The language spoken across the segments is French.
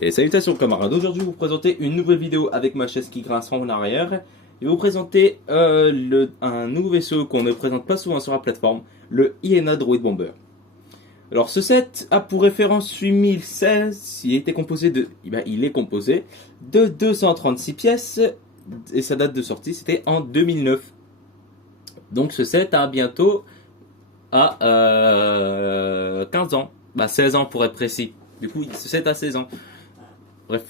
Et salutations camarades, aujourd'hui je vais vous présenter une nouvelle vidéo avec ma chaise qui grince en arrière. Je vais vous présenter un nouveau vaisseau qu'on ne présente pas souvent sur la plateforme, le Iena Droid Bomber. Alors ce set a pour référence 8016, il est composé de 236 pièces et sa date de sortie c'était en 2009. Donc ce set a bientôt 15 ans, 16 ans pour être précis. Du coup ce set a 16 ans. Bref.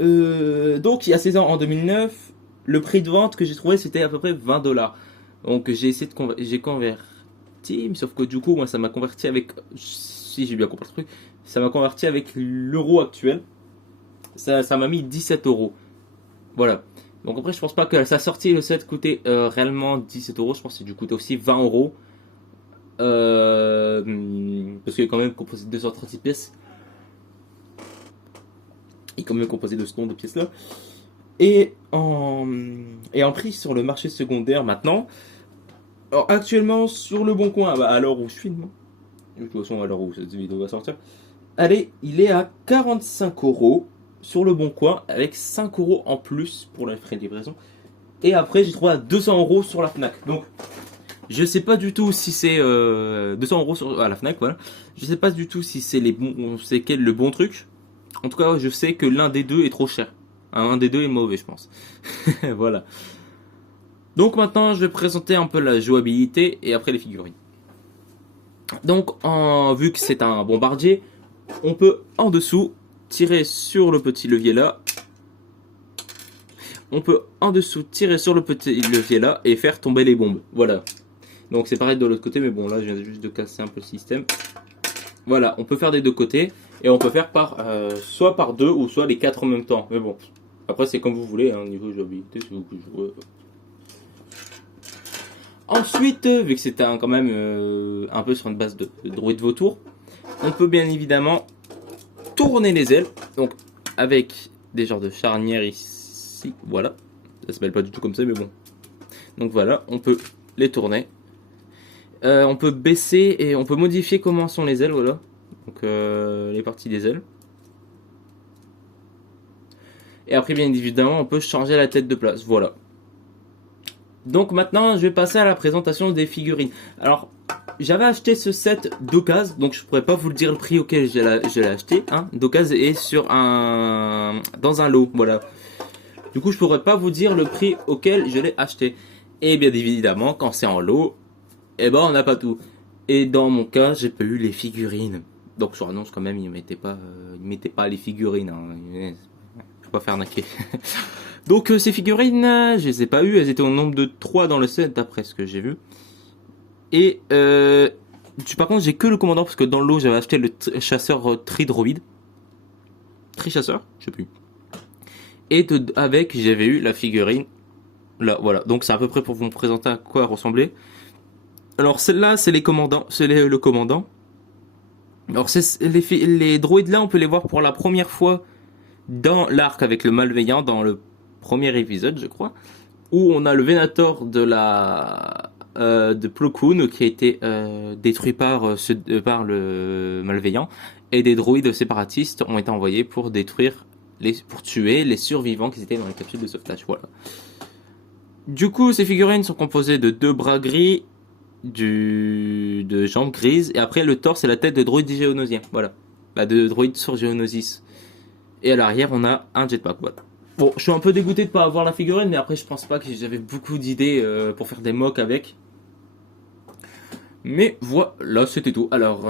Donc il y a 16 ans en 2009, le prix de vente que j'ai trouvé c'était à peu près 20$. Donc j'ai essayé j'ai converti, sauf que du coup moi ça m'a converti avec, si j'ai bien compris le truc, ça m'a converti avec l'euro actuel. Ça m'a mis 17€. Voilà. Donc après je pense pas que sa sortie le set coûtait réellement 17€, je pense que c'est dû coûter aussi 20€. Parce qu'il est quand même composé de 236 pièces. Il est quand même composé de ce nombre de pièces là. Et en prix sur le marché secondaire maintenant. Alors actuellement sur le bon coin, à l'heure où je filme, de toute façon à l'heure où cette vidéo va sortir, allez, il est à 45€ sur le bon coin avec 5€ en plus pour les frais de livraison. Et après j'ai trouvé à 200€ sur la Fnac. Donc je sais pas du tout si c'est 200€ à la Fnac, voilà. Je sais pas du tout si c'est le bon truc. En tout cas, je sais que l'un des deux est trop cher. Un des deux est mauvais, je pense. Voilà. Donc maintenant, je vais présenter un peu la jouabilité et après les figurines. Donc, vu que c'est un bombardier, on peut en dessous tirer sur le petit levier là. On peut en dessous tirer sur le petit levier là et faire tomber les bombes. Voilà. Donc c'est pareil de l'autre côté, mais bon là je viens juste de casser un peu le système. Voilà, on peut faire des deux côtés et on peut faire soit par deux ou soit les quatre en même temps. Mais bon, après c'est comme vous voulez, hein, niveau jouabilité, si vous voulez jouer. Ensuite, vu que c'est quand même un peu sur une base de droïde vautour, on peut bien évidemment tourner les ailes. Donc avec des genres de charnières ici, voilà. Ça s'appelle pas du tout comme ça, mais bon. Donc voilà, on peut les tourner. On peut baisser et on peut modifier comment sont les ailes, voilà. Donc les parties des ailes. Et après bien évidemment on peut changer la tête de place, voilà. Donc maintenant je vais passer à la présentation des figurines. Alors j'avais acheté ce set d'occasion, donc je pourrais pas vous le dire le prix auquel je l'ai acheté, hein, d'occasion et dans un lot, voilà. Du coup je pourrais pas vous dire le prix auquel je l'ai acheté. Et bien évidemment quand c'est en lot, eh ben on n'a pas tout. Et dans mon cas, j'ai pas eu les figurines. Donc sur annonce quand même, ils mettaient pas les figurines. Hein. Je vais pas faire arnaquer. Donc ces figurines, je les ai pas eues. Elles étaient au nombre de 3 dans le set d'après ce que j'ai vu. Et par contre, j'ai que le commandant parce que dans le lot, j'avais acheté le chasseur Tri-Droid. Tri-chasseur, je sais plus. Et avec, j'avais eu la figurine. Là, voilà. Donc c'est à peu près pour vous présenter à quoi elle ressemblait. Alors celle-là, c'est les commandants, le commandant. Alors les droïdes là, on peut les voir pour la première fois dans l'arc avec le malveillant, dans le premier épisode, je crois, où on a le Venator de Plo Koon qui a été détruit par le malveillant, et des droïdes séparatistes ont été envoyés pour tuer les survivants qui étaient dans les capsules de sauvetage. Voilà. Du coup, ces figurines sont composées de 2 bras gris, de jambes grises, et après le torse et la tête de droïde géonosien, voilà, de droïde sur Geonosis, et à l'arrière on a un jetpack, voilà. Bon, je suis un peu dégoûté de pas avoir la figurine, mais après je pense pas que j'avais beaucoup d'idées pour faire des mocks avec, mais voilà, c'était tout. Alors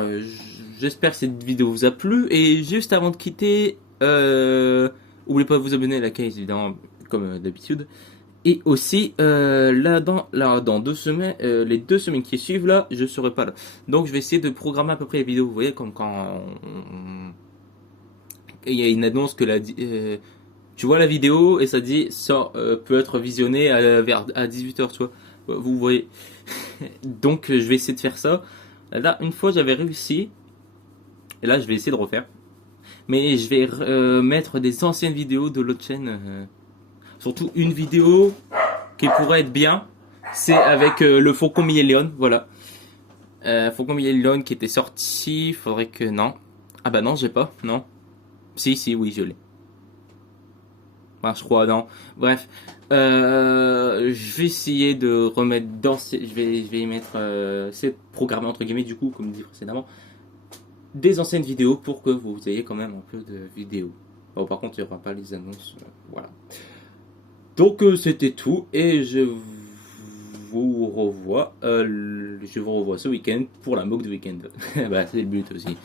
j'espère que cette vidéo vous a plu, et juste avant de quitter, n'oubliez pas de vous abonner à la chaîne évidemment comme d'habitude. Et aussi, dans 2 semaines, les 2 semaines qui suivent, là, je serai pas là. Donc, je vais essayer de programmer à peu près les vidéos. Vous voyez, comme quand il y a une annonce que tu vois la vidéo et ça dit ça peut être visionné à 18h, tu vois. Vous voyez. Donc, je vais essayer de faire ça. Là, une fois, j'avais réussi. Et là, je vais essayer de refaire. Mais je vais mettre des anciennes vidéos de l'autre chaîne. Surtout une vidéo qui pourrait être bien, c'est avec le Faucon Millennium, voilà. Faucon Millennium qui était sorti, faudrait que... Non. Ah bah non, j'ai pas, non. Si, oui, je l'ai. Enfin, je crois, non. Bref, je vais essayer de remettre je vais y mettre, c'est programmé entre guillemets du coup, comme dit précédemment, des anciennes vidéos pour que vous ayez quand même un peu de vidéos. Bon, par contre, il n'y aura pas les annonces, voilà. Donc c'était tout et je vous revois ce week-end pour la mock de week-end. Bah, c'est le but aussi.